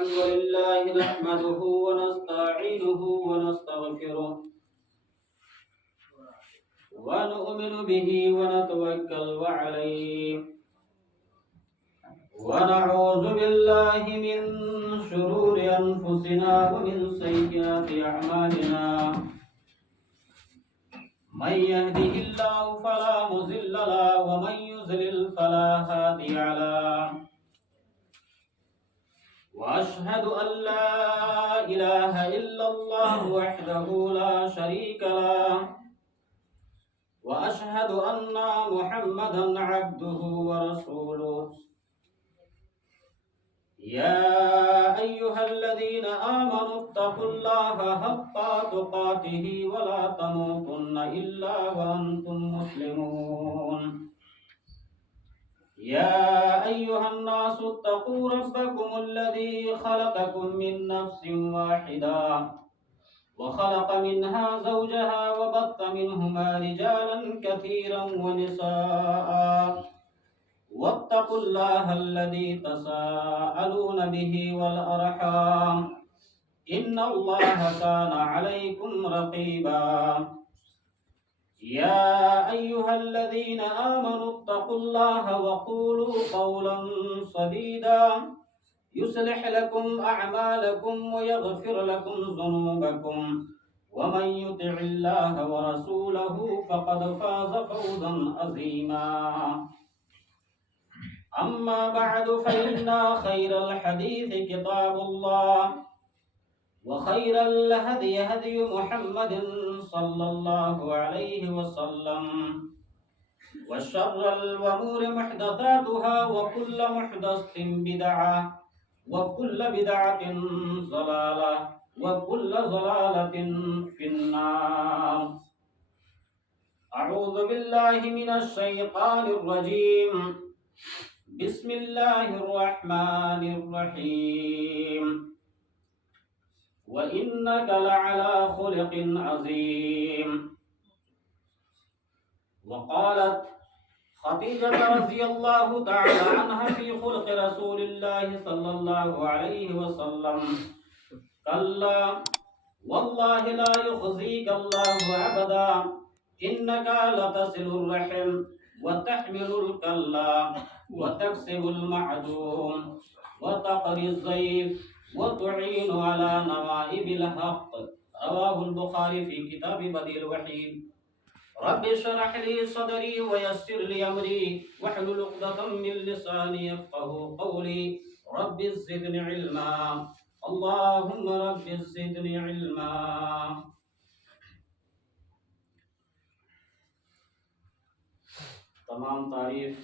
الحمد لله نحمده ونستعينه ونستغفره ونؤمن به ونتوكل عليه ونعوذ بالله من شرور أنفسنا ومن سيئات أعمالنا من يهده الله فلا مضل له ومن يضلل فلا هادي له وأشهد أن لا إله إلا الله وحده لا شريك له وأشهد أن محمدا عبده ورسوله يا أيها الذين آمنوا اتقوا الله حق تقاته ولا تموتن إلا وأنتم مسلمون يا أيها الناس اتقوا ربكم الذي خلقكم من نفس واحدة وخلق منها زوجها وبث منهما رجالا كثيرا ونساء واتقوا الله الذي تساءلون به والأرحام إن الله كان عليكم رقيبا يا أيها الذين آمنوا اتقوا الله وقولوا قولا سديدا يصلح لكم أعمالكم ويغفر لكم ذنوبكم ومن يطع الله ورسوله فقد فاز فوزا عظيما أما بعد فإن خير الحديث كتاب الله وخير الهدي هدي محمد صلى الله عليه وسلم وشر الأمور محدثاتها وكل محدثة بدعة وكل بدعة ضلالة وكل ضلالة في النار أعوذ بالله من الشيطان الرجيم بسم الله الرحمن الرحيم وإنك لعلى خلق عظيم وقالت خديجة رضي الله تعالى عنها في خلق رسول الله صلى الله عليه وسلم كلا والله لا يخزيك الله أبدا إنك لتصل الرحم وتحمل الكلا وتكسب المعدوم وتقري الضيف وتعين على نوائب الحق رواه البخاري في كتاب بديع الوحي رب اشرح لي صدري ويسر لي أمري واحلل عقدة من لساني يفقهوا قولي رب زدني علما اللهم رب زدني علما تمام تعریف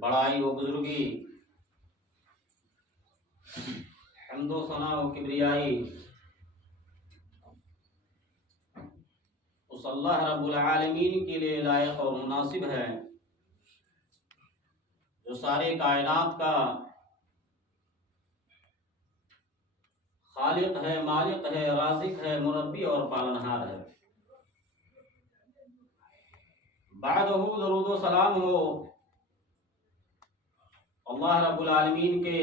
بڑائی و بزرگی حمد و ثنا و کبریائی اس اللہ رب العالمین کے لیے لائق اور مناسب ہے جو سارے کائنات کا خالق ہے، مالک ہے، رازق ہے، مربی اور پالنہار ہے۔ بعدہ درود و سلام ہو اللہ رب العالمین کے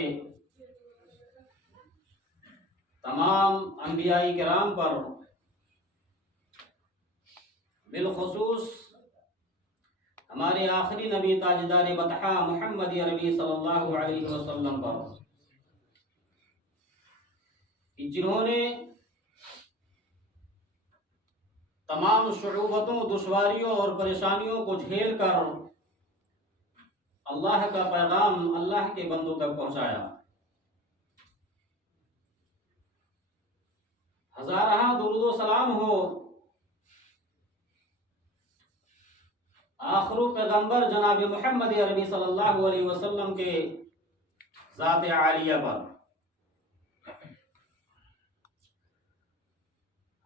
تمام انبیاء کرام پر، بالخصوص ہمارے آخری نبی تاجدار بطحہ محمد عربی صلی اللہ علیہ وسلم پر، جنہوں نے تمام صعوبتوں، دشواریوں اور پریشانیوں کو جھیل کر اللہ کا پیغام اللہ کے بندوں تک پہنچایا۔ ہزارہ درود و سلام ہو آخر پیغمبر جناب محمد عربی صلی اللہ علیہ وسلم کے ذات عالیہ پر۔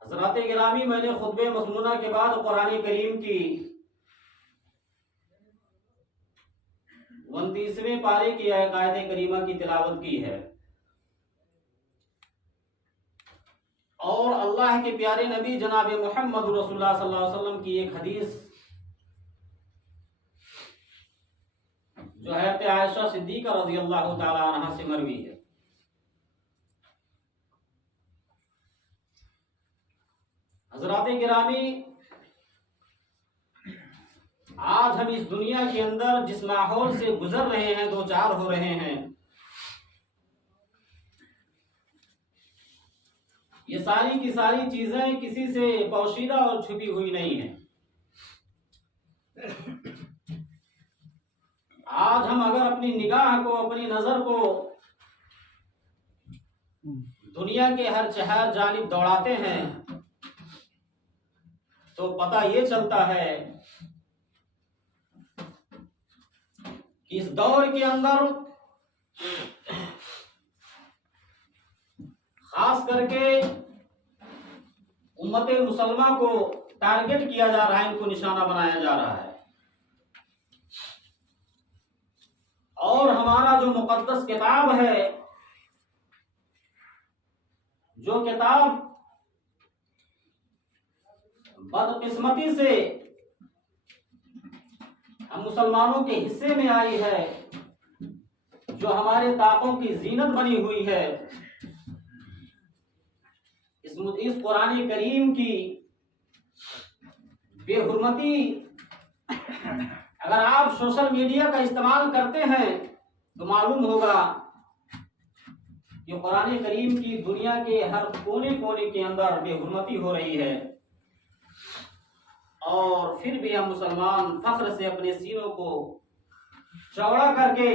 حضرات گرامی، میں نے خطبہ مسنونہ کے بعد قرآن کریم کی 29ویں پارے کی آیت کریمہ کی تلاوت کی ہے، اور اللہ کے پیارے نبی جناب محمد رسول اللہ صلی اللہ علیہ وسلم کی ایک حدیث جو حضرت عائشہ صدیقہ رضی اللہ تعالی عنہا سے مروی ہے۔ حضرات گرامی، آج ہم اس دنیا کے اندر جس ماحول سے گزر رہے ہیں، دو چار ہو رہے ہیں، یہ ساری کی ساری چیزیں کسی سے پوشیدہ اور چھپی ہوئی نہیں ہیں۔ آج ہم اگر اپنی نگاہ کو، اپنی نظر کو دنیا کے ہر جانب دوڑاتے ہیں تو پتہ یہ چلتا ہے کہ اس دور کے اندر خاص کر کے امت مسلمہ کو ٹارگٹ کیا جا رہا ہے، ان کو نشانہ بنایا جا رہا ہے، اور ہمارا جو مقدس کتاب ہے، جو کتاب بدقسمتی سے ہم مسلمانوں کے حصے میں آئی ہے، جو ہمارے طاقوں کی زینت بنی ہوئی ہے، اس قرآن کریم کی بے حرمتی اگر آپ سوشل میڈیا کا استعمال کرتے ہیں تو معلوم ہوگا کہ قرآن کریم کی دنیا کے ہر کونے کونے کے اندر بے حرمتی ہو رہی ہے، اور پھر بھی ہم مسلمان فخر سے اپنے سینوں کو چوڑا کر کے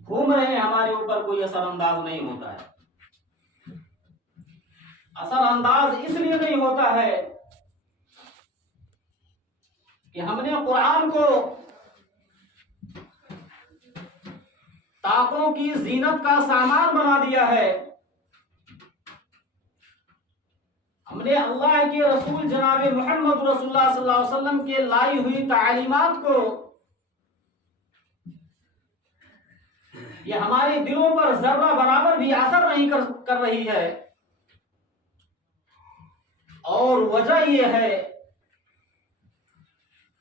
گھوم رہے ہیں، ہمارے اوپر کوئی اثر انداز نہیں ہوتا ہے۔ اثر انداز اس لیے نہیں ہوتا ہے کہ ہم نے قرآن کو طاقوں کی زینت کا سامان بنا دیا ہے، ہم نے اللہ کے رسول جناب محمد رسول اللہ صلی اللہ علیہ وسلم کے لائی ہوئی تعلیمات کو یہ ہمارے دلوں پر ذرہ برابر بھی اثر نہیں کر رہی ہے، اور وجہ یہ ہے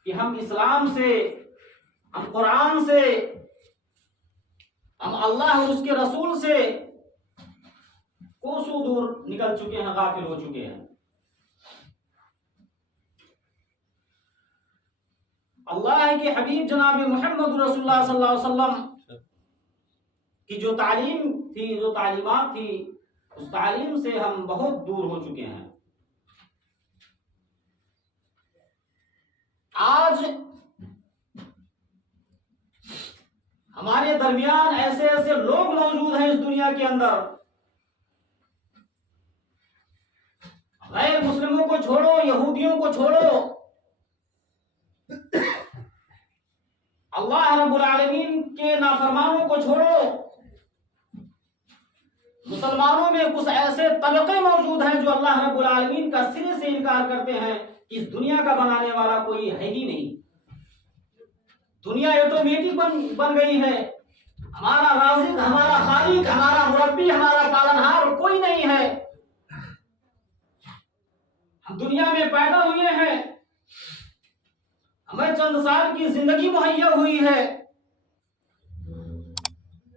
کہ ہم اسلام سے، ہم قرآن سے، ہم اللہ اور اس کے رسول سے کوسوں دور نکل چکے ہیں، غافل ہو چکے ہیں۔ اللہ کے حبیب جناب محمد رسول اللہ صلی اللہ علیہ وسلم کی جو تعلیم تھی، جو تعلیمات تھی، اس تعلیم سے ہم بہت دور ہو چکے ہیں۔ آج ہمارے درمیان ایسے ایسے لوگ موجود ہیں اس دنیا کے اندر، غیر مسلموں کو چھوڑو، یہودیوں کو چھوڑو، اللہ رب العالمین کے نافرمانوں کو چھوڑو، مسلمانوں میں کچھ ایسے طبقے موجود ہیں جو اللہ رب العالمین کا سرے سے انکار کرتے ہیں کہ اس دنیا کا بنانے والا کوئی ہے ہی نہیں، دنیا آٹومیٹک بن گئی ہے، ہمارا رازق، ہمارا خالق، ہمارا مربی، ہمارا پالنہار کوئی نہیں ہے، ہم دنیا میں پیدا ہوئے ہیں، ہمیں چند سال کی زندگی مہیا ہوئی ہے،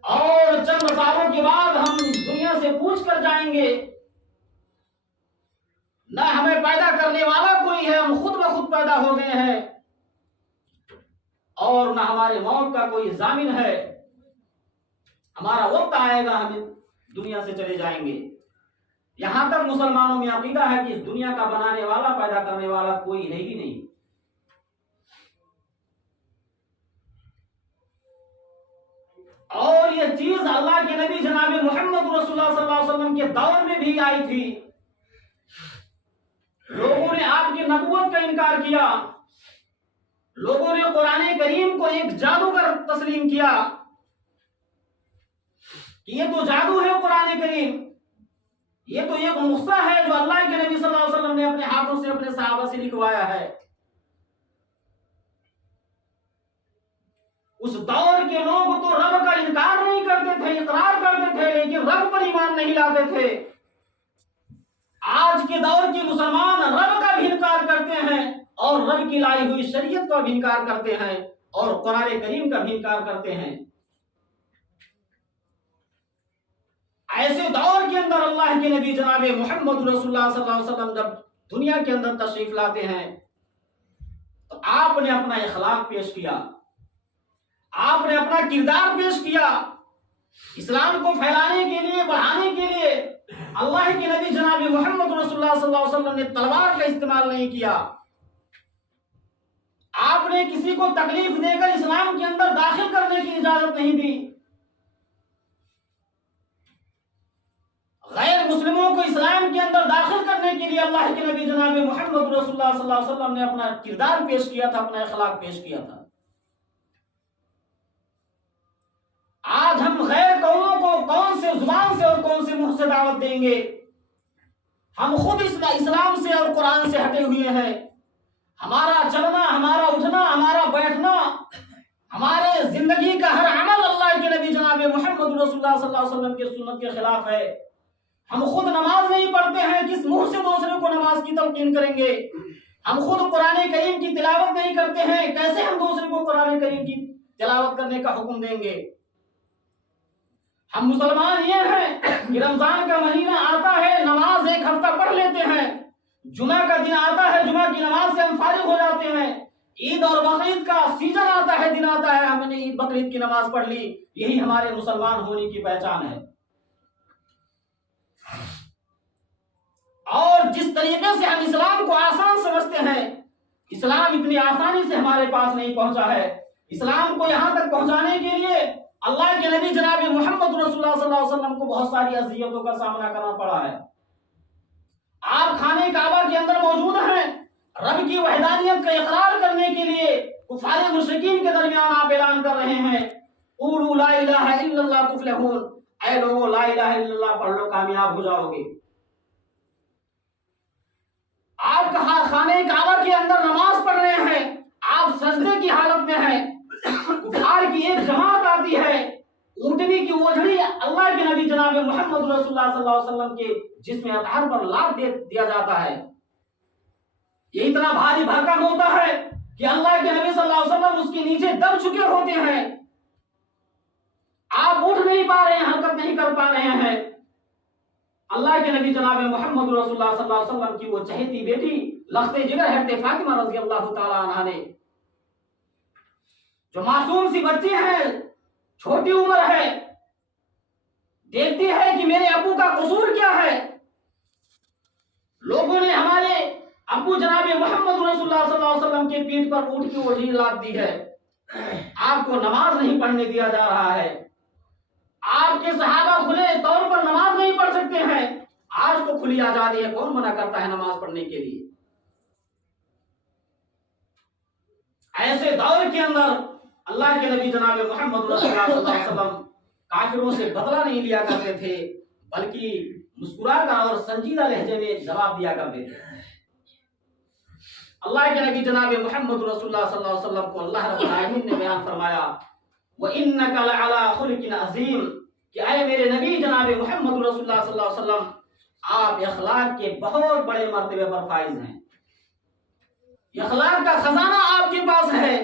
اور چند سالوں کے بعد ہم دنیا سے پوچھ کر جائیں گے، نہ ہمیں پیدا کرنے والا کوئی ہے، ہم خود بخود پیدا ہو گئے ہیں، اور نہ ہمارے موت کا کوئی ضامن ہے، ہمارا وقت آئے گا، ہم دنیا سے چلے جائیں گے۔ یہاں تک مسلمانوں میں عقیدہ ہے کہ اس دنیا کا بنانے والا، پیدا کرنے والا کوئی ہے ہی نہیں۔ اور یہ چیز اللہ کے نبی جناب محمد رسول اللہ صلی اللہ علیہ وسلم کے دور میں بھی آئی تھی، لوگوں نے آپ کی نبوت کا انکار کیا، لوگوں نے قرآن کریم کو ایک جادوگر تسلیم کیا کہ یہ تو جادو ہے، قرآن کریم یہ تو ایک نسخہ ہے جو اللہ کے نبی صلی اللہ علیہ وسلم نے اپنے ہاتھوں سے اپنے صحابہ سے لکھوایا ہے۔ اس دور کے لوگ تو رب کا انکار نہیں کرتے تھے، اقرار کرتے تھے، لیکن رب پر ایمان نہیں لاتے تھے۔ آج کے دور کے مسلمان رب کا بھی انکار کرتے ہیں اور رب کی لائی ہوئی شریعت کا بھی انکار کرتے ہیں، اور قرآن کریم کا بھی انکار کرتے ہیں۔ ایسے دور کے اندر اللہ کے نبی جناب محمد رسول اللہ صلی اللہ علیہ وسلم جب دنیا کے اندر تشریف لاتے ہیں تو آپ نے اپنا اخلاق پیش کیا، آپ نے اپنا کردار پیش کیا۔ اسلام کو پھیلانے کے لیے، بڑھانے کے لیے اللہ کے نبی جناب محمد رسول اللہ صلی اللہ علیہ وسلم نے تلوار کا استعمال نہیں کیا۔ آپ نے کسی کو تکلیف دے کر اسلام کے اندر داخل کرنے کی اجازت نہیں دی۔ غیر مسلموں کو اسلام کے اندر داخل کرنے کے لیے اللہ کے نبی جناب محمد رسول اللہ صلی اللہ علیہ وسلم نے اپنا کردار پیش کیا تھا، اپنا اخلاق پیش کیا تھا۔ آج ہم غیر قوموں کو کون سے زبان سے اور کون سے منہ سے دعوت دیں گے؟ ہم خود اسلام سے اور قرآن سے ہٹے ہوئے ہیں۔ ہمارا چلنا، ہمارا اٹھنا، ہمارا بیٹھنا، ہمارے زندگی کا ہر عمل اللہ کے نبی جناب محمد رسول اللہ صلی اللہ علیہ وسلم کے سنت کے خلاف ہے۔ ہم خود نماز نہیں پڑھتے ہیں، کس منہ سے دوسرے کو نماز کی تلقین کریں گے؟ ہم خود قرآن کریم کی تلاوت نہیں کرتے ہیں، کیسے ہم دوسرے کو قرآن کریم کی تلاوت کرنے کا حکم دیں گے؟ ہم مسلمان یہ ہیں کہ رمضان کا مہینہ آتا ہے، نماز ایک ہفتہ پڑھ لیتے ہیں، جمعہ کا دن آتا ہے، جمعہ کی نماز سے ہم فارغ ہو جاتے ہیں، عید اور بقرعید کا سیزن آتا ہے، دن آتا ہے، ہم نے عید بقرعید کی نماز پڑھ لی۔ یہی ہمارے مسلمان ہونے کی پہچان ہے۔ اور جس طریقے سے ہم اسلام کو آسان سمجھتے ہیں، اسلام اتنی آسانی سے ہمارے پاس نہیں پہنچا ہے۔ اسلام کو یہاں تک پہنچانے کے لیے اللہ کے نبی جناب محمد رسول اللہ صلی اللہ علیہ وسلم کو بہت ساری اذیتوں کا سامنا کرنا پڑا ہے۔ آپ خانہ کعبہ کے اندر موجود ہیں، رب کی وحدانیت کا اقرار کرنے کے لیے کفار مشرکین کے درمیان آپ اعلان کر رہے ہیں، قولوا لا الہ الا اللہ تفلحون، اے لوگوں لا الہ الا اللہ پڑھ لو، کامیاب ہو جاؤ گے۔ آپ خانہ کعبہ کے اندر نماز پڑھ رہے ہیں، آپ سجدے کی حالت میں ہیں، کفار کی ایک جماعت آتی ہے، اونٹنی کی اوجھڑی اللہ کے نبی جناب محمد رسول اللہ صلی اللہ علیہ وسلم کے جسم اطہر پر لاد دیا جاتا ہے۔ یہ اتنا بھاری بھرکم ہوتا ہے کہ اللہ کے نبی صلی اللہ علیہ وسلم اس کے نیچے دب چکے ہوتے ہیں، آپ اٹھ نہیں پا رہے ہیں، حرکت نہیں کر پا رہے ہیں۔ اللہ کے نبی جناب محمد رسول اللہ صلی اللہ علیہ وسلم کی وہ چہیتی بیٹی لخت جگر حضرت فاطمہ رضی اللہ تعالی عنہا نے، جو معصوم سی بچی ہے، چھوٹی عمر ہے، دیکھتی ہے کہ میرے ابو کا قصور کیا ہے۔ لوگوں نے ہمارے ابو جناب محمد رسول اللہ صلی اللہ علیہ وسلم کے پیٹھ پر اونٹ کی اوجھڑی لاد دی ہے، آپ کو نماز نہیں پڑھنے دیا جا رہا ہے، آپ کے صحابہ کھلے طور پر نماز نہیں پڑھ سکتے ہیں، آج تو کھلی آزادی ہے، کون منع کرتا ہے نماز پڑھنے کے لیے؟ ایسے دور کے اندر اللہ کے نبی جناب محمد رسول اللہ صلی اللہ علیہ وسلم کافروں سے بدلہ نہیں لیا کرتے تھے، بلکہ مسکرا کر اور سنجیدہ لہجے میں جواب دیا کرتے تھے۔ اللہ کے نبی جناب محمد رسول اللہ صلی اللہ علیہ وسلم کو اللہ رب العالمین نے بیان فرمایا، وَإِنَّكَ لَعَلَىٰ خُلُقٍ عَظِيمٍ، کہ اے میرے نبی جناب محمد رسول اللہ صلی اللہ علیہ وسلم، آپ اخلاق کے بہت بڑے مرتبے پر فائز ہیں، اخلاق کا خزانہ آپ کے پاس ہے،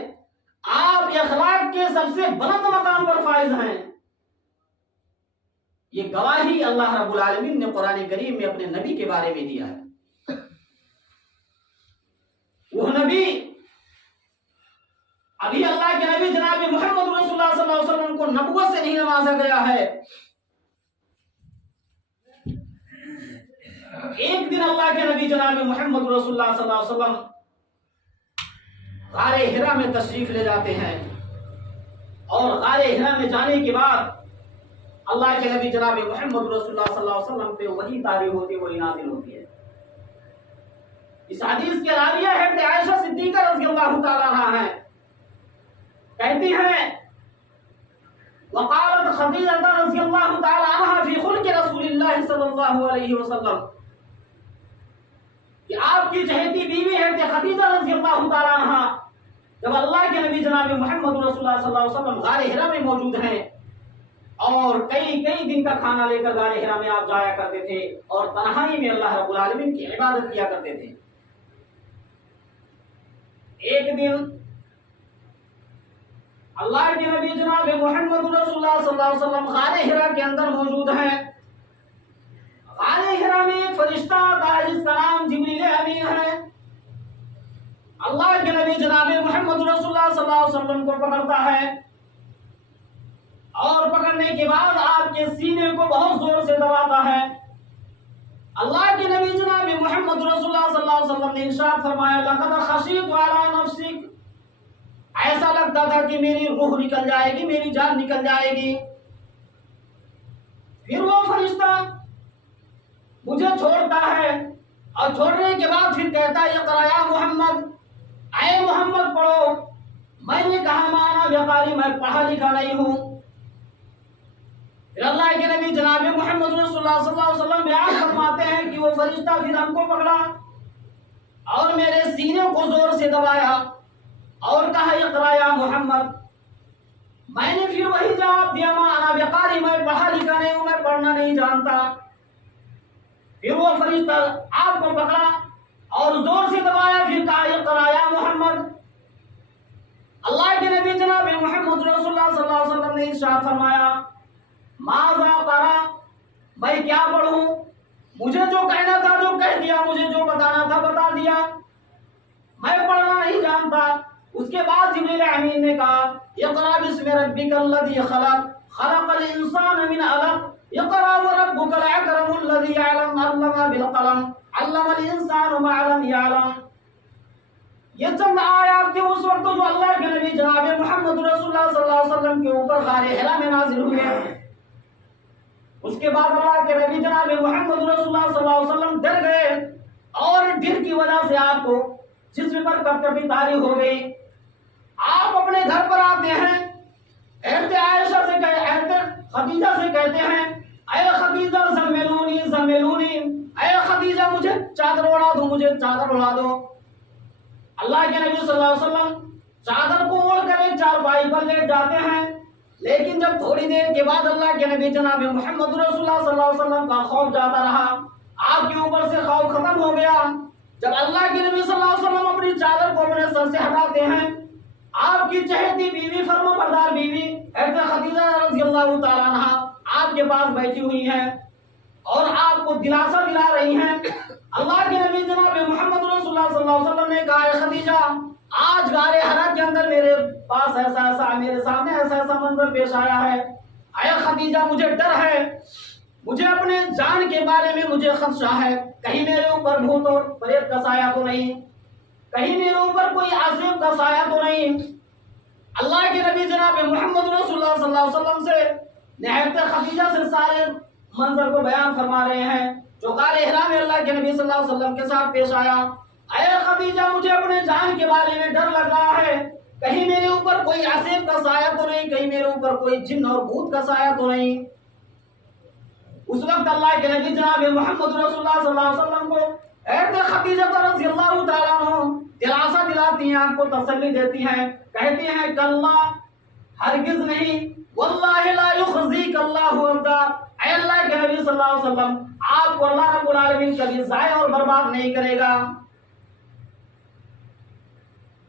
آپ اخلاق کے سب سے بلند مقام پر فائز ہیں۔ یہ گواہی اللہ رب العالمین نے قرآن کریم میں اپنے نبی کے بارے میں دیا ہے۔ وہ نبی، ابھی اللہ کے نبی جناب محمد رسول اللہ صلی اللہ علیہ وسلم کو نبوت سے نہیں نوازا گیا ہے۔ ایک دن اللہ کے نبی جناب محمد رسول اللہ صلی اللہ علیہ وسلم غار حرا میں تشریف لے جاتے ہیں، اور غار حرا میں جانے کے بعد اللہ کے نبی جناب محمد رسول اللہ صلی اللہ علیہ وسلم پہ وہی طاری ہوتی ہے، وہی نازل ہوتی ہے۔ اس حدیث کے راویہ حضرت عائشہ صدیقہ رضی اللہ تعالیٰ عنہا ہے، کہتی ہیں وقالت خدیجہ رضی اللہ تعالیٰ عنہا فی خلق رسول اللہ صلی اللہ علیہ وسلم، کہ آپ کی چہیتی بیوی حضرت خدیجہ رضی اللہ تعالیٰ عنہا جب اللہ کے نبی جناب محمد رسول اللہ صلی اللہ علیہ وسلم غار حرا میں موجود ہیں، اور کئی دن کا کھانا لے کر غار حرا میں آپ جایا کرتے تھے، اور تنہائی میں اللہ رب العالمین کی عبادت کیا کرتے تھے۔ ایک دن اللہ کے نبی جناب محمد رسول اللہ صلی اللہ علیہ وسلم غار حرا کے اندر موجود ہیں. غار حرا میں ایک فرشتہ تھا جس کا نام جبریل امین ہے. اللہ کے نبی جناب محمد رسول اللہ صلی اللہ علیہ وسلم کو پکڑتا ہے اور پکڑنے کے بعد آپ کے سینے کو بہت زور سے دباتا ہے. اللہ کے نبی جناب محمد رسول اللہ صلی اللہ علیہ وسلم نے ارشاد فرمایا لقد خشیت علی نفسک، ایسا لگتا تھا کہ میری روح نکل جائے گی، میری جان نکل جائے گی. پھر وہ فرشتہ مجھے چھوڑتا ہے اور چھوڑنے کے بعد پھر کہتا ہے اقرا یا محمد، اے محمد پڑھو. میں نے کہا مانا بیقاری، میں پڑھا لکھا نہیں ہوں. پھر اللہ کے نبی جناب محمد رسول اللہ صلی اللہ علیہ وسلم بیان فرماتے ہیں کہ وہ فرشتہ پھر ہم کو پکڑا اور میرے سینے کو زور سے دبایا اور کہا اقرا یا محمد. میں نے پھر وہی جواب دیا مانا بیقاری، میں پڑھا لکھا نہیں ہوں، میں پڑھنا نہیں جانتا. پھر وہ فرشتہ آپ کو پکڑا اور زور سے دبایا، پھر کہا اقرا یا محمد. اللہ کے نبی جناب محمد رسول اللہ صلی اللہ علیہ وسلم نے ارشاد فرمایا ماذا قرأ، میں کیا پڑھوں؟ مجھے جو کہنا تھا جو کہہ دیا، مجھے جو بتانا تھا بتا دیا، میں پڑھنا نہیں جانتا. اس کے بعد جبریل امین نے کہا اقرأ بسم ربک الذی خلق، خلق الانسان من علق، اقرأ وربک الاکرم الذی علم بالقلم، علم الانسان ما لم یعلم. یہ چند آیات تھے اس وقت جو اللہ کے نبی جناب محمد رسول اللہ صلی اللہ علیہ وسلم کے اوپر غار حرا میں نازل ہوئے. اس کے بعد اللہ کے نبی جناب محمد رسول اللہ صلی اللہ علیہ وسلم ڈر گئے اور ڈر کی وجہ سے آپ کو جسم پر کپکپی طاری ہو گئی. آپ اپنے گھر پر آتے ہیں، حضرت عائشہ سے حضرت خدیجہ سے کہتے ہیں اے خدیجہ زمیلونی زمیلونی، اے خدیجہ مجھے چادر اڑا دو، مجھے چادر اڑا دو. اللہ کے نبی صلی اللہ علیہ وسلم چادر کو اوڑھ کر ایک چارپائی پر لیٹ جاتے ہیں. لیکن جب تھوڑی دیر کے بعد اللہ کے نبی جناب محمد رسول اللہ صلی اللہ علیہ وسلم کا خوف جاتا رہا، آپ کے اوپر سے خوف ختم ہو گیا. جب اللہ کے نبی صلی اللہ علیہ وسلم اپنی چادر کو اپنے سر سے ہٹاتے ہیں، آپ کی چہیتی بیوی فرما بردار بیوی حضرت خدیجہ رضی اللہ تعالیٰ عنہا آپ کے پاس بیٹھی ہوئی ہیں اور آپ کو دلاسا دلا رہی ہیں. اللہ کے نبی جناب محمد رسول اللہ صلی اللہ علیہ وسلم نے کہا اے خدیجہ، آج غار حرا کے اندر میرے پاس ایسا میرے سامنے ایسا منظر پیش آیا ہے. اے خدیجہ مجھے ڈر ہے، مجھے اپنے جان کے بارے میں مجھے خدشہ ہے، کہیں میرے اوپر بھوت اور پریت کا سایہ تو نہیں، کہیں میرے اوپر کوئی عذاب کا سایہ تو نہیں. اللہ کے نبی جناب محمد رسول اللہ صلی اللہ علیہ وسلم سے حضرت خدیجہ سے سارے منظر کو بیان فرما رہے ہیں جو غار حرا میں اللہ کے نبی صلی اللہ علیہ وسلم کے ساتھ پیش آیا. اے خدیجہ مجھے اپنے جان کے بارے میں ڈر لگ رہا ہے، کہیں میرے اوپر کوئی عذاب کا سایہ تو نہیں، کہیں میرے اوپر کوئی جن اور بھوت کا سایہ تو نہیں. اس وقت اللہ کے نبی جناب محمد رسول اللہ صلی اللہ علیہ وسلم کو حضرت خدیجہ رضی اللہ تعالیٰ عنہ دلاسا دلاتی ہیں، آپ کو تسلی دیتی ہیں، کہتی ہیں کلا، ہرگز نہیں، واللہ لا یخزیک اللہ ابدا، اے اللہ کے نبی صلی اللہ علیہ وسلم آپ کو اللہ رب العالمین کبھی ضائع اور برباد نہیں کرے گا.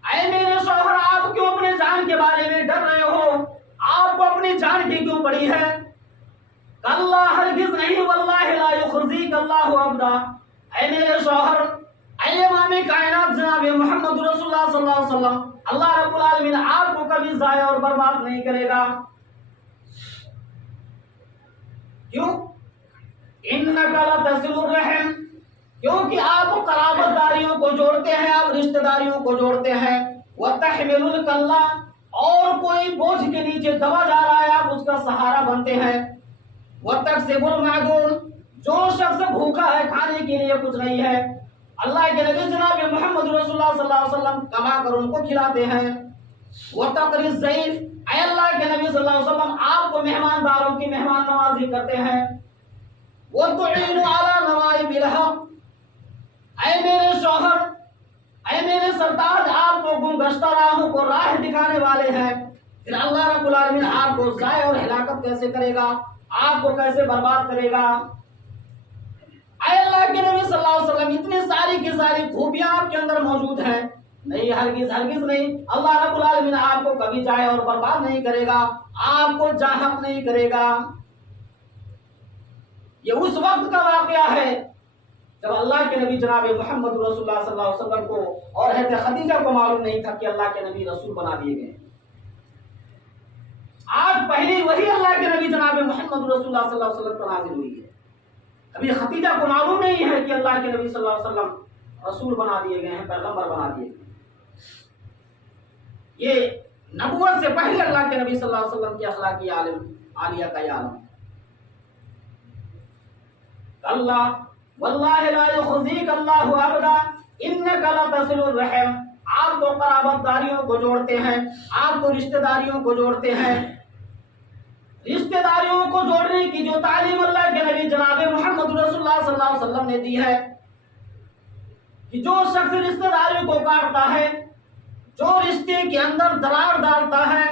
اے میرے شوہر، آپ کیوں اپنے جان کے بارے میں ڈر رہے ہو؟ آپ کو اپنی جان کی کیوں پڑی ہے؟ کلا، ہرگز نہیں، واللہ لا یخزیک اللہ ابدا، اے میرے شوہر، اے امام کائنات جناب محمد رسول اللہ صلی اللہ علیہ وسلم اللہ رب العالمین آپ کو کبھی ضائع اور برباد نہیں کرے گا. کیوں؟ انک لتصل الرحم، کیونکہ آپ قرابت داریوں کو جوڑتے ہیں، آپ رشتہ داریوں کو جوڑتے ہیں. وتحمل الکلہ، اور کوئی بوجھ کے نیچے دبا جا رہا ہے آپ اس کا سہارا بنتے ہیں. وتکسب المعدوم، جو شخص بھوکا ہے کھانے کے لیے کچھ نہیں ہے، اللہ کے نبی جناب محمد رسول اللہ صلی اللہ علیہ وسلم کما کر ان کو کھلاتے ہیں. وتقری الضیف، اے اللہ کے نبی صلی اللہ علیہ وسلم آپ کو مہمانداروں کی مہمان نوازی کرتے ہیں. وتعین علی نوائب الحق، اے میرے شوہر، اے میرے سرتاج، آپ کو گمگشتہ راہوں کو راہ دکھانے والے ہیں. پھر اللہ رب العالمین آپ کو ضائع اور ہلاکت کیسے کرے گا، آپ کو کیسے برباد کرے گا؟ اے اللہ کے نبی صلی اللہ علیہ وسلم اتنی ساری کی ساری خوبیاں آپ کے اندر موجود ہیں، نہیں، ہرگز ہرگز نہیں، اللہ رب العالمین آپ کو کبھی ضائع اور برباد نہیں کرے گا، آپ کو جاہل نہیں کرے گا۔ یہ اس وقت کا واقعہ ہے جب اللہ کے نبی جناب محمد رسول اللہ صلی اللہ علیہ وسلم کو اور حضرت خدیجہ کو معلوم نہیں تھا کہ اللہ کے نبی رسول بنا دیے گئے۔ آج پہلی وہی اللہ کے نبی جناب محمد رسول اللہ صلی اللہ علیہ وسلم پر نازل ہوئی ہے، ابھی خدیجہ کو معلوم نہیں ہے کہ اللہ کے نبی صلی اللہ علیہ وسلم رسول بنا دیے گئے ہیں، پیغمبر بنا دیے گئے۔ یہ نبوت سے پہلے اللہ کے نبی صلی اللہ علیہ وسلم کی اخلاقی عالیہ کا یہ عالم۔ اللہ واللہ لا یخزیک اللہ ابدا انک لتصل الرحم، آپ تو قرابت داریوں کو جوڑتے ہیں، آپ تو رشتہ داریوں کو جوڑتے ہیں۔ رشتہ داریوں کو جوڑنے کی جو تعلیم اللہ کے نبی جناب محمد رسول اللہ صلی اللہ علیہ وسلم نے دی ہے کہ جو شخص رشتہ داری کو کاٹتا ہے، جو رشتے کے اندر دراڑ ڈالتا ہے،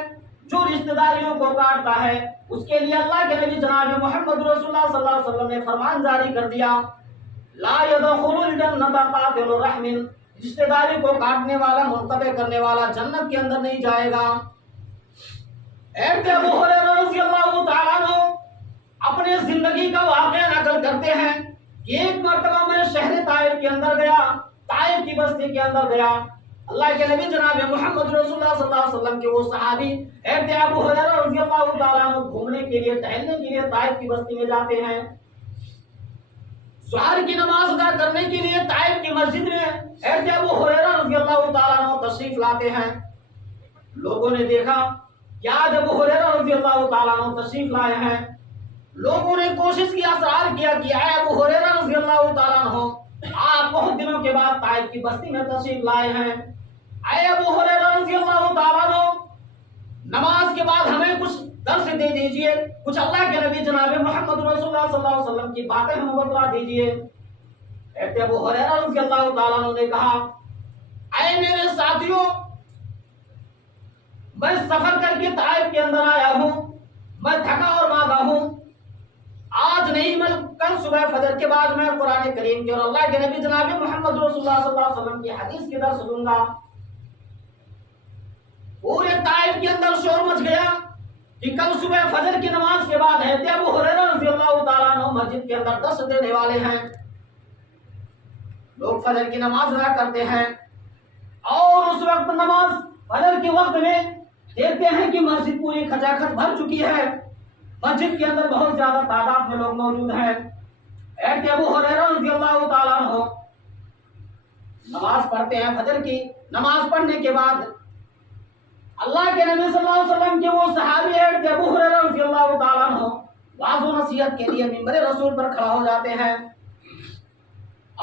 جو رشتہ داریوں کو کاٹتا ہے، اس کے لیے اللہ کے نبی جناب محمد رسول اللہ صلی اللہ علیہ وسلم نے فرمان جاری کر دیا، لا يدخل الجنت قاطع الرحم، رشتہ داری کو کاٹنے والا، منقطع کرنے والا جنت کے اندر نہیں جائے گا۔ ابو ہریرہ رضی اللہ تعالیٰ عنہ اپنے زندگی کا واقعہ نقل کرتے ہیں کہ ایک مرتبہ میں شہر طائف کے اندر گیا، طائف کی بستی کے اندر گیا، اللہ کے نبی جناب محمد رسول اللہ صلی اللہ علیہ وسلم کے وہ صحابی ابو ہریرہ رضی اللہ تعالیٰ عنہ گھومنے کے لیے، ٹہلنے کے لیے طائف کی بستی میں جاتے ہیں۔ ظہر کی نماز ادا کرنے کے لیے طائف کی مسجد میں ابو ہریرہ رضی اللہ تعالیٰ عنہ تشریف لاتے ہیں۔ لوگوں نے دیکھا کہ آج ابو ہریرہ رضی اللہ تعالیٰ عنہ تشریف لائے ہیں۔ لوگوں نے کوشش کی، اصرار کیا کہ اے ابو ہریرہ رضی اللہ تعالیٰ عنہ، آپ بہت دنوں کے بعد طائف کی بستی میں تشریف لائے ہیں، اے ابو ہریرہ رضی اللہ تعالیٰ عنہ، نماز کے بعد ہمیں کچھ درس دے دیجئے، کچھ اللہ کے نبی جناب محمد رسول اللہ صلی اللہ علیہ وسلم کی باتیں ہمیں بتلا دیجئے۔ ابو ہریرہ رضی اللہ تعالیٰ عنہ نے کہا، اے میرے ساتھیوں، میں سفر کر کے طائف کے اندر آیا ہوں، میں تھکا اور مادہ ہوں، آج نہیں میں کل صبح فجر کے بعد میں قرآن کریم کے اور اللہ کے نبی جناب محمد رسول اللہ صلی اللہ علیہ وسلم کی حدیث کے درس دوں گا۔ پورے طائف کے اندر شور مچ گیا کہ کل صبح فجر کی نماز کے بعد حضرت ابو ہریرہ رضی اللہ تعالیٰ عنہ مسجد کے اندر درس دینے والے ہیں۔ لوگ فجر کی نماز ادا کرتے ہیں اور اس وقت نماز فجر کے وقت میں دیکھتے ہیں کہ مسجد پوری کھچا کھچ بھر چکی ہے، مسجد کے اندر بہت زیادہ تعداد میں لوگ موجود ہیں۔ حضرت ابو ہریرہ رضی اللہ تعالیٰ عنہ نماز پڑھتے ہیں، فجر کی نماز پڑھنے کے بعد اللہ کے نبی صلی اللہ علیہ وسلم کے وہ صحابی حضرت ابو ہریرہ رضی اللہ تعالیٰ عنہ وعظ و نصیحت کے لیے منبر رسول پر کھڑا ہو جاتے ہیں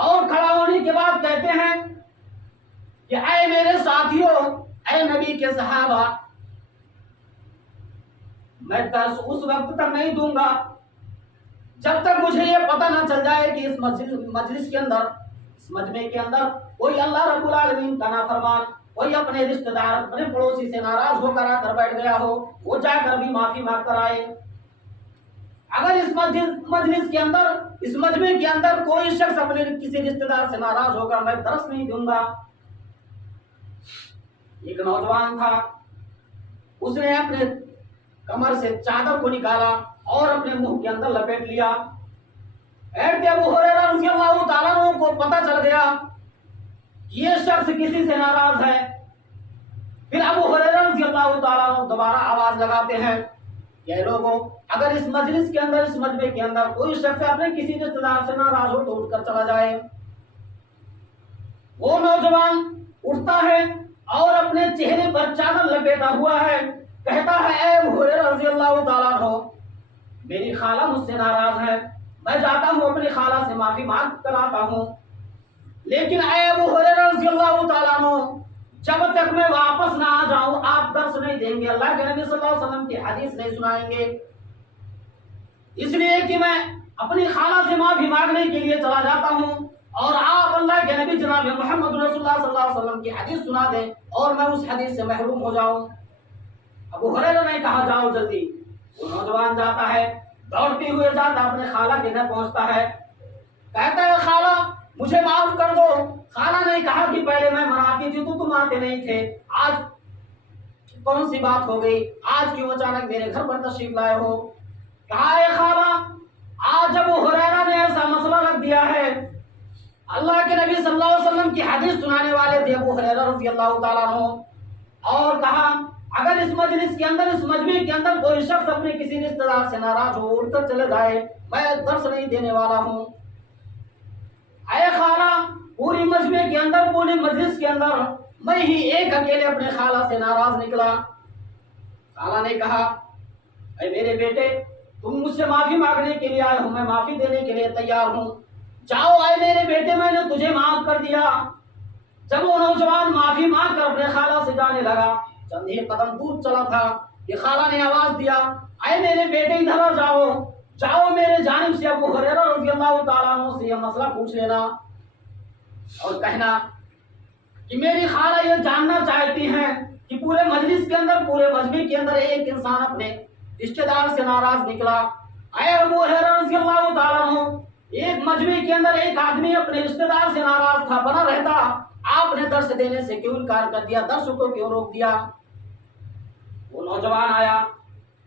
اور کھڑا ہونے کے بعد کہتے ہیں کہ اے میرے ساتھیوں، اے نبی کے صحابہ، میں درس اس وقت تک نہیں دوں گا جب تک مجھے یہ پتہ نہ چل جائے کہ اس مجلس کے اندر، اس مجمع کے اندر کوئی اللہ رب العالمین کا نافرمان، کوئی اپنے رشتہ دار، اپنے پڑوسی سے ناراض ہو کر آ کر بیٹھ گیا ہو، وہ جا کر بھی معافی مانگ کر آئے۔ اگر اس مجلس کے اندر، اس مجمع کے اندر کوئی شخص اپنے کسی رشتہ دار سے ناراض ہوگا، میں درس نہیں دوں گا۔ ایک نوجوان تھا، اس نے اپنے کمر سے چادر کو نکالا اور اپنے منہ کے اندر لپیٹ لیا۔ حضرت ابو ہریرہ رضی اللہ تعالیٰ عنہ کو پتہ چل گیا یہ شخص کسی سے ناراض ہے۔ پھر ابو ہریرہ رضی اللہ تعالیٰ عنہ دوبارہ آواز لگاتے ہیں کہ لوگوں، اگر اس مجلس کے اندر، اس مجمع کے اندر کوئی شخص اپنے کسی رشتہ دار سے ناراض ہو تو اٹھ کر چلا جائے۔ وہ نوجوان اٹھتا ہے اور اپنے چہرے پر چادر لپیٹا ہوا ہے، کہتا ہے اے ابو ہریرہ رضی اللہ تعالیٰ عنہ، میری خالہ مجھ سے ناراض ہے، میں جاتا ہوں اپنی خالہ سے معافی مانگ کر آتا ہوں، لیکن اے ابو ہریرہ رضی اللہ تعالیٰ عنہ، جب تک میں واپس نہ آ جاؤں آپ درس نہیں دیں گے، اللہ کے نبی صلی اللہ علیہ وسلم کی حدیث نہیں سنائیں گے، اس لیے کہ میں اپنی خالہ سے معافی مانگنے کے لیے چلا جاتا ہوں اور آپ اللہ کے نبی جناب محمد رسول اللہ صلی اللہ علیہ وسلم کی حدیث سنا دیں اور میں اس حدیث سے محروم ہو جاؤں۔ ابو ہریرہ نے کہا جاؤ جلدی۔ وہ نوجوان جاتا ہے، دوڑتے ہوئے جاتا اپنے خالہ کے گھر پہنچتا ہے، کہتا ہے خالہ مجھے معاف کر دو، خالہ نے کہا کہ پہلے میں مناتی تھی تو تم آتے نہیں تھے، آج کون سی بات ہو گئی، آج کیوں اچانک میرے گھر پر تشریف لائے ہو؟ کہا اے خالہ، آج ابو ہریرہ نے ایسا مسئلہ رکھ دیا ہے، اللہ کے نبی صلی اللہ علیہ وسلم کی حدیث سنانے والے تھے ابو ہریرہ رضی اللہ تعالیٰ عنہ، اور کہا اگر اس مجلس کے اندر، اس مجمع کے اندر کوئی شخص اپنے کسی رشتہ دار سے ناراض ہو، اٹھ کر چلے جائے، میں درس نہیں دینے والا ہوں۔ اے خالہ، پوری مجمع کے اندر، پوری مجلس کے اندر میں ہی ایک اکیلے اپنے خالہ سے ناراض نکلا۔ خالہ نے کہا اے میرے بیٹے، تم مجھ سے معافی مانگنے کے لیے آئے ہو، میں معافی دینے کے لیے تیار ہوں، جاؤ اے میرے بیٹے، میں نے تجھے معاف کر دیا۔ جب وہ نوجوان معافی مانگ کر اپنے خالہ سے جانے لگا، چند ہی قدم دور چلا تھا کہ خالہ نے آواز دیا اے میرے بیٹے ادھر آ جاؤ، جاؤ میرے جانب سے ابو ہریرہ رضی اللہ تعالیٰ عنہ سے یہ مسئلہ پوچھ لینا اور کہنا کہ میری خالہ یہ جاننا چاہتی ہیں کہ پورے مجلس کے اندر، پورے مجمع کے اندر ایک انسان اپنے رشتہ دار سے ناراض نکلا۔ اے ابو ہریرہ رضی اللہ تعالیٰ عنہ، ایک مجمع کے اندر ایک آدمی اپنے رشتہ دار سے ناراض تھا، بنا رہتا، آپ نے درس دینے سے کیوں انکار کر دیا، درس کو کیوں روک دیا؟ وہ نوجوان آیا،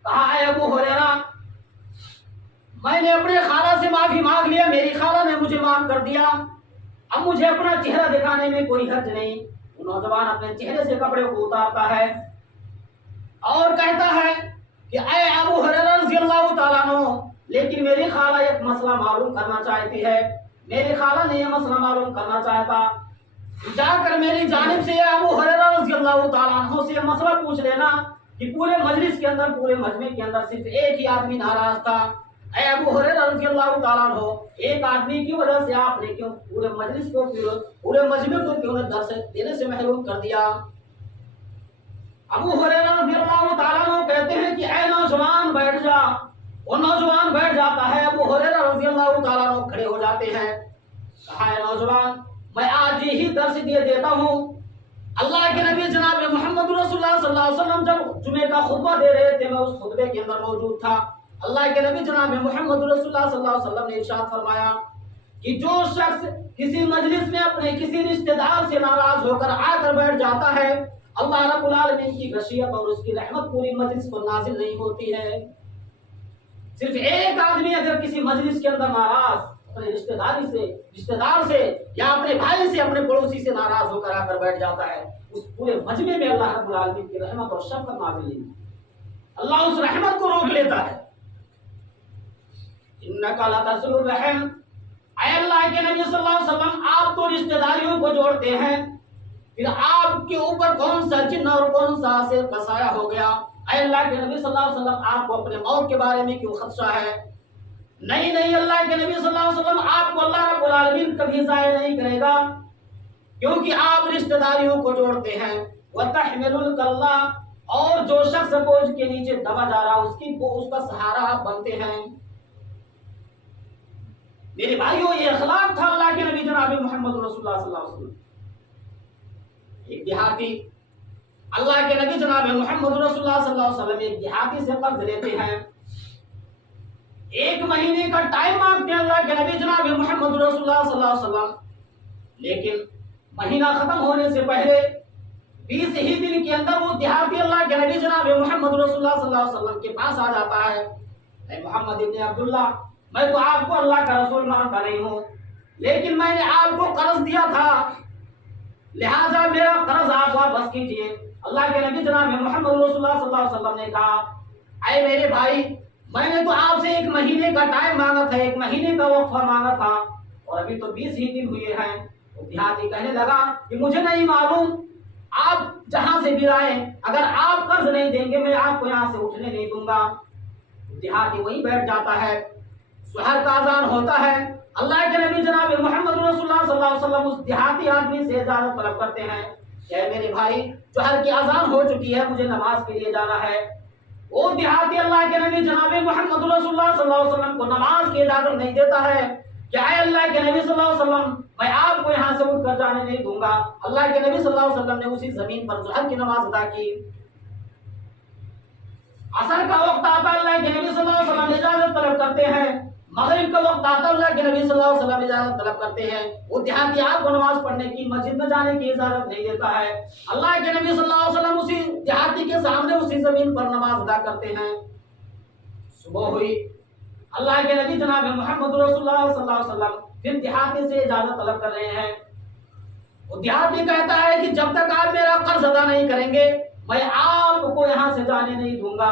کہا اے ابو ہریرہ، میں نے اپنے خالہ سے معافی مانگ لیا، میری خالہ نے مجھے معاف کر دیا، اب مجھے اپنا چہرہ دکھانے میں کوئی حرج نہیں۔ وہ نوجوان اپنے چہرے سے کپڑے کو اتارتا ہے اور کہتا ہے کہ اے ابو ہریرہ رضی اللہ تعالیٰ عنہ، لیکن میری خالہ ایک مسئلہ معلوم کرنا چاہتی ہے، میری خالہ نے یہ مسئلہ معلوم کرنا چاہتا، جا کر میری جانب سے ابو ہریرہ رضی اللہ تعالیٰ عنہ سے یہ مسئلہ پوچھ لینا کہ پورے مجلس کے اندر، پورے مجمع کے اندر صرف ایک ہی آدمی ناراض تھا، اے ابو ہریرہ رضی اللہ تعالیٰ عنہ، ایک آدمی کی وجہ سے آپ نے کیوں پورے مجلس کو، پورے مجمع کو کیوں نے درس دینے سے محروم کر دیا؟ ابو ہریرہ رضی اللہ تعالیٰ عنہ کہتے ہیں کہ اے نوجوان بیٹھ جا، وہ نوجوان بیٹھ جاتا ہے، ابو ہریرہ رضی اللہ تعالیٰ عنہ کھڑے ہو جاتے ہیں، کہا اے نوجوان، میں آج یہی درس دیتا ہوں، اللہ کے نبی جناب محمد رسول اللہ صلی اللہ علیہ وسلم جب جمعے کا خطبہ دے رہے تھے، میں اس خطبے کے اندر موجود تھا، اللہ کے نبی جناب محمد رسول اللہ صلی اللہ علیہ وسلم نے ارشاد فرمایا کہ جو شخص کسی مجلس میں اپنے کسی رشتہ دار سے ناراض ہو کر آ کر بیٹھ جاتا ہے، اللہ رب العالمین کی غشیت اور اس کی رحمت پوری مجلس پر نازل نہیں ہوتی ہے۔ صرف ایک آدمی اگر کسی مجلس کے اندر ناراض اپنے رشتہ دار سے یا اپنے بھائی سے، اپنے پڑوسی سے ناراض ہو کر آ کر بیٹھ جاتا ہے، اس پورے مجمع میں اللہ رب العالمین کی رحمت اور شفقت نازل نہیں، اللہ اس رحمت کو روک لیتا ہے۔ انک لتصل الرحم، اے اللہ کے نبی صلی اللہ علیہ وسلم، آپ تو رشتہ داریوں کو جوڑتے ہیں، پھر آپ کے اوپر کون سا جن اور کون سا اثر کا سایہ ہو گیا؟ اے اللہ کے نبی صلی اللہ علیہ وسلم، آپ کو اپنے موت کے بارے میں کیوں خدشہ ہے؟ نہیں اللہ کے نبی صلی اللہ علیہ وسلم، آپ کو اللہ رب العالمین کبھی ضائع نہیں کرے گا، کیونکہ آپ رشتہ داریوں کو جوڑتے ہیں۔ وَتَحْمِلُ الْكَلَّةَ، اور جو شخص بوجھ کے نیچے دبا جا رہا اس کا سہارا آپ بنتے ہیں۔ میرے بھائیوں، یہ اخلاق تھا اللہ کے نبی جناب محمد رسول اللہ صلی اللہ علیہ وسلم۔ ایک دیہاتی، اللہ کے نبی جناب محمد رسول اللہ صلی اللہ علیہ وسلم ایک دیہاتی سے قرض لیتے ہیں، ایک مہینے کا ٹائم مانگتے ہیں اللہ کے نبی جناب محمد رسول اللہ صلی اللہ علیہ وسلم، لیکن مہینہ ختم ہونے سے پہلے 20 ہی دن کے اندر وہ دیہاتی اللہ کے نبی جناب محمد رسول اللہ صلی اللہ علیہ وسلم کے پاس آ جاتا ہے، اے محمد ابن عبداللہ، میں تو آپ کو اللہ کا رسول مانتا نہیں ہوں، لیکن میں نے آپ کو قرض دیا تھا، لہٰذا میرا قرض آپ واپس کیجئے۔ اللہ کے نبی جناب محمد رسول اللہ صلی اللہ علیہ وسلم نے کہا اے میرے بھائی، میں نے تو آپ سے 1 مہینے کا ٹائم مانگا تھا، 1 مہینے کا وقفہ مانگا تھا، اور ابھی تو 20 ہی دن ہوئے ہیں۔ تو دیہاتی کہنے لگا کہ مجھے نہیں معلوم، آپ جہاں سے بھی آئیں، اگر آپ قرض نہیں دیں گے میں آپ کو یہاں سے اٹھنے نہیں دوں گا۔ دیہاتی وہیں بیٹھ جاتا ہے، سحر کا اذان ہوتا ہے، اللہ کے نبی جناب محمد رسول اللہ صلی اللہ علیہ وسلم اس دیہاتی آدمی سے اجازت طلب کرتے ہیں کہ اے میرے بھائی، سحر کی اذان ہو چکی ہے، مجھے نماز کے لیے جانا ہے۔ وہ دیہاتی اللہ کے نبی جناب محمد رسول اللہ صلی اللہ علیہ وسلم کو نماز کی اجازت نہیں دیتا ہے کہ اے اللہ کے نبی صلی اللہ علیہ وسلم، میں آپ کو یہاں سے اٹھ کر جانے نہیں دوں گا۔ اللہ کے نبی صلی اللہ علیہ وسلم نے اسی زمین پر ظہر کی نماز ادا کی۔ عصر کا وقت آتا، اللہ کے نبی صلی اللہ علیہ وسلم اجازت طلب کرتے ہیں، مغرب کا وقت آتا اللہ کے نبی صلی اللہ علیہ وسلم اجازت طلب کرتے ہیں، وہ دیہاتی آپ کو نماز پڑھنے کی مسجد میں جانے کی اجازت نہیں دیتا ہے، اللہ کے نبی صلی اللہ علیہ وسلم اسی دیہاتی کے سامنے اسی زمین پر نماز ادا کرتے ہیں۔ صبح ہوئی، اللہ کے نبی جناب محمد رسول اللہ صلی اللہ علیہ وسلم پھر دیہاتی سے اجازت طلب کر رہے ہیں۔ وہ دیہاتی کہتا ہے کہ جب تک آپ میرا قرض ادا نہیں کریں گے میں آپ کو یہاں سے جانے نہیں دوں گا۔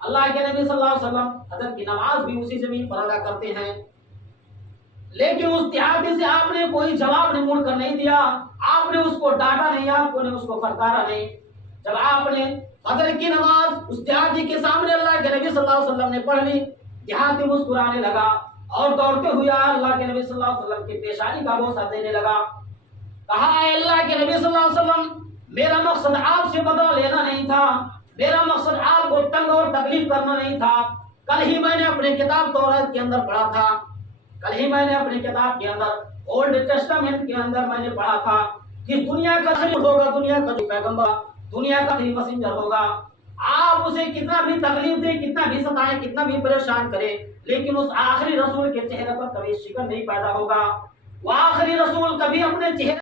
اللہ کے نبی صلی اللہ علیہ وسلم حضرت کی نماز بھی اسی زمین پر ادا کرتے ہیں، لیکن اس دیہاتی سے آپ نے کوئی جواب نہیں مڑ کر نہیں دیا، آپ نے اس کو ڈانٹا نہیں، آپ نے اس کو پھٹکارا نہیں۔ جب آپ نے فجر کی نماز اس دیہاتی کے سامنے اللہ کے نبی صلی اللہ علیہ وسلم نے پڑھ لی، دیہاتی مسکرانے لگا اور دوڑتے ہوئے اللہ کے نبی صلی اللہ علیہ وسلم کی پیشانی کا بوسہ دینے لگا، کہا اے اللہ کے نبی صلی اللہ علیہ وسلم میرا مقصد آپ سے بدلہ لینا نہیں تھا، میرا مقصد آپ کو تنگ اور تکلیف کرنا نہیں تھا۔ کل ہی میں نے اپنی کتاب تورات کے اندر پڑھا تھا، کل ہی میں نے اپنی کتاب کے اندر اولڈ ٹیسٹامنٹ کے اندر میں نے پڑھا تھا کہ دنیا کا خلیل ہوگا، دنیا کا جو پیغمبر، دنیا کا میسنجر ہوگا، آپ اسے کتنا بھی تکلیف دیں، کتنا بھی ستائیں، کتنا بھی پریشان کریں، لیکن اس آخری رسول کے چہرے پر کبھی شکن نہیں پیدا ہوگا۔ وہ آخری رسول کبھی اپنے چہرے